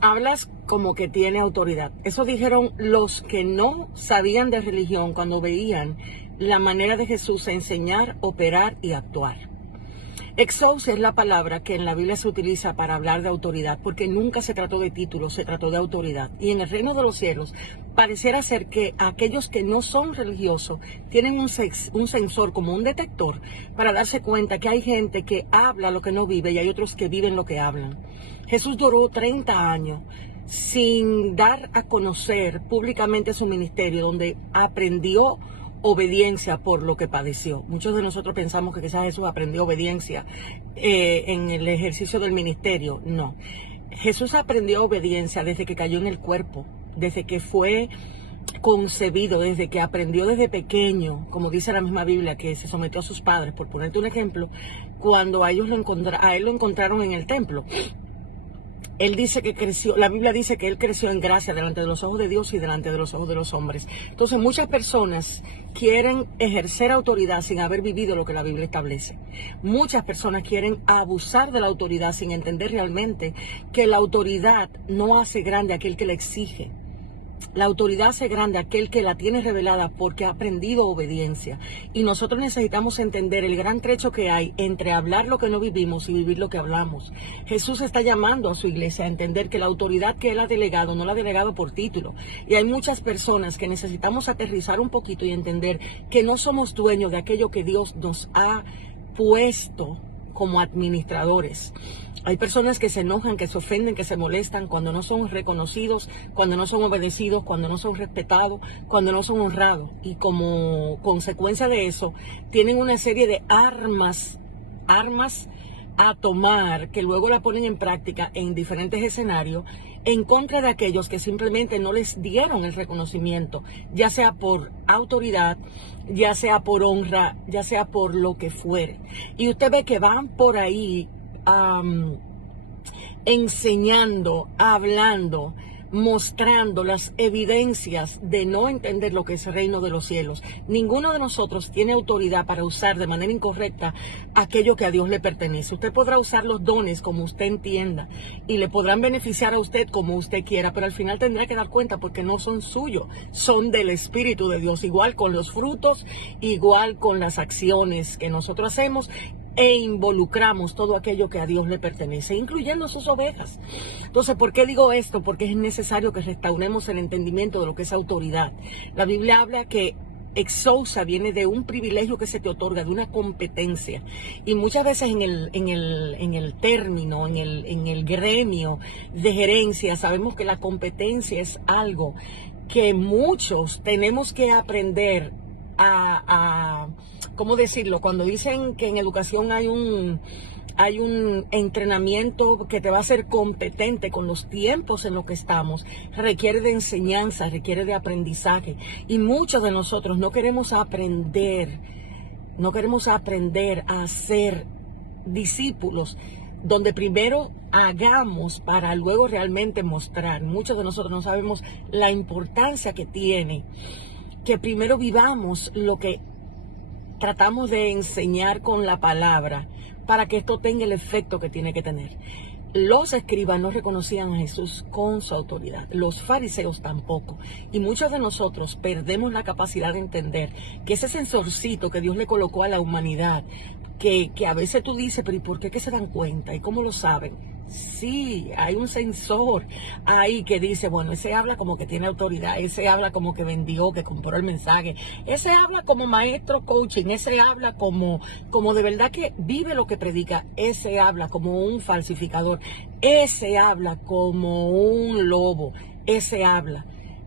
Hablas como que tiene autoridad. Eso dijeron los que no sabían de religión cuando veían la manera de Jesús enseñar, operar y actuar. Exous es la palabra que en la Biblia se utiliza para hablar de autoridad, porque nunca se trató de títulos, se trató de autoridad. Y en el reino de los cielos, pareciera ser que aquellos que no son religiosos tienen un sensor, como un detector, para darse cuenta que hay gente que habla lo que no vive y hay otros que viven lo que hablan. Jesús duró 30 años sin dar a conocer públicamente su ministerio, donde aprendió obediencia por lo que padeció. Muchos de nosotros pensamos que quizás Jesús aprendió obediencia en el ejercicio del ministerio. No. Jesús aprendió obediencia desde que cayó en el cuerpo, desde que fue concebido, desde que aprendió desde pequeño, como dice la misma Biblia, que se sometió a sus padres, por ponerte un ejemplo, cuando a él lo encontraron en el templo. Él dice que creció, la Biblia dice que él creció en gracia delante de los ojos de Dios y delante de los ojos de los hombres. Entonces muchas personas quieren ejercer autoridad sin haber vivido lo que la Biblia establece. Muchas personas quieren abusar de la autoridad sin entender realmente que la autoridad no hace grande a aquel que la exige. La autoridad hace grande a aquel que la tiene revelada porque ha aprendido obediencia. Y nosotros necesitamos entender el gran trecho que hay entre hablar lo que no vivimos y vivir lo que hablamos. Jesús está llamando a su iglesia a entender que la autoridad que Él ha delegado no la ha delegado por título. Y hay muchas personas que necesitamos aterrizar un poquito y entender que no somos dueños de aquello que Dios nos ha puesto como administradores. Hay personas que se enojan, que se ofenden, que se molestan cuando no son reconocidos, cuando no son obedecidos, cuando no son respetados, cuando no son honrados. Y como consecuencia de eso, tienen una serie de armas a tomar, que luego la ponen en práctica en diferentes escenarios, en contra de aquellos que simplemente no les dieron el reconocimiento, ya sea por autoridad, ya sea por honra, ya sea por lo que fuere. Y usted ve que van por ahí enseñando, hablando, mostrando las evidencias de no entender lo que es el reino de los cielos. Ninguno de nosotros tiene autoridad para usar de manera incorrecta aquello que a Dios le pertenece. Usted podrá usar los dones como usted entienda y le podrán beneficiar a usted como usted quiera, pero al final tendrá que dar cuenta porque no son suyos, son del Espíritu de Dios, igual con los frutos, igual con las acciones que nosotros hacemos e involucramos todo aquello que a Dios le pertenece, incluyendo sus ovejas. Entonces, ¿por qué digo esto? Porque es necesario que restauremos el entendimiento de lo que es autoridad. La Biblia habla que exousa viene de un privilegio que se te otorga, de una competencia. Y muchas veces en el término, en el gremio de gerencia, sabemos que la competencia es algo que muchos tenemos que aprender ¿cómo decirlo? Cuando dicen que en educación hay un entrenamiento que te va a hacer competente con los tiempos en los que estamos, requiere de enseñanza, requiere de aprendizaje. Y muchos de nosotros no queremos aprender a ser discípulos, donde primero hagamos para luego realmente mostrar. Muchos de nosotros no sabemos la importancia que tiene que primero vivamos lo que tratamos de enseñar con la palabra para que esto tenga el efecto que tiene que tener. Los escribas no reconocían a Jesús con su autoridad, los fariseos tampoco. Y muchos de nosotros perdemos la capacidad de entender que ese sensorcito que Dios le colocó a la humanidad, que a veces tú dices, pero ¿y por qué que se dan cuenta? ¿Y cómo lo saben? Sí, hay un sensor ahí que dice, bueno, ese habla como que tiene autoridad, ese habla como que vendió, que compró el mensaje, ese habla como maestro coaching, ese habla como de verdad que vive lo que predica, ese habla como un falsificador, ese habla como un lobo, ese habla.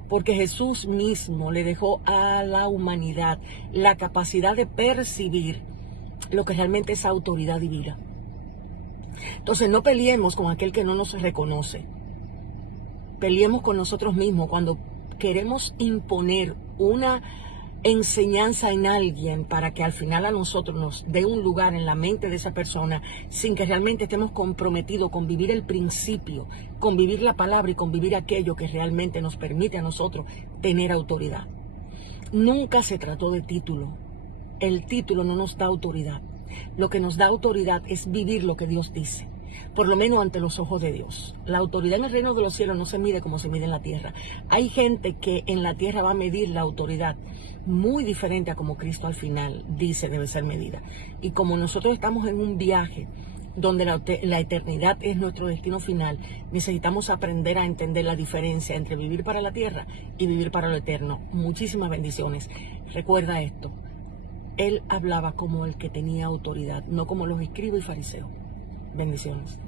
Porque Jesús mismo le dejó a la humanidad la capacidad de percibir lo que realmente es autoridad divina. Entonces no peleemos con aquel que no nos reconoce. Peleemos con nosotros mismos cuando queremos imponer una enseñanza en alguien para que al final a nosotros nos dé un lugar en la mente de esa persona sin que realmente estemos comprometidos con vivir el principio, con vivir la palabra y con vivir aquello que realmente nos permite a nosotros tener autoridad. Nunca se trató de título. El título no nos da autoridad. Lo que nos da autoridad es vivir lo que Dios dice. por lo menos ante los ojos de Dios. La autoridad en el reino de los cielos no se mide como se mide en la tierra. Hay gente que en la tierra va a medir la autoridad muy diferente a como Cristo al final dice debe ser medida. Y como nosotros estamos en un viaje donde la eternidad es nuestro destino final, necesitamos aprender a entender la diferencia entre vivir para la tierra y vivir para lo eterno. Muchísimas bendiciones. Recuerda esto, él hablaba como el que tenía autoridad, no como los escribas y fariseos. Bendiciones.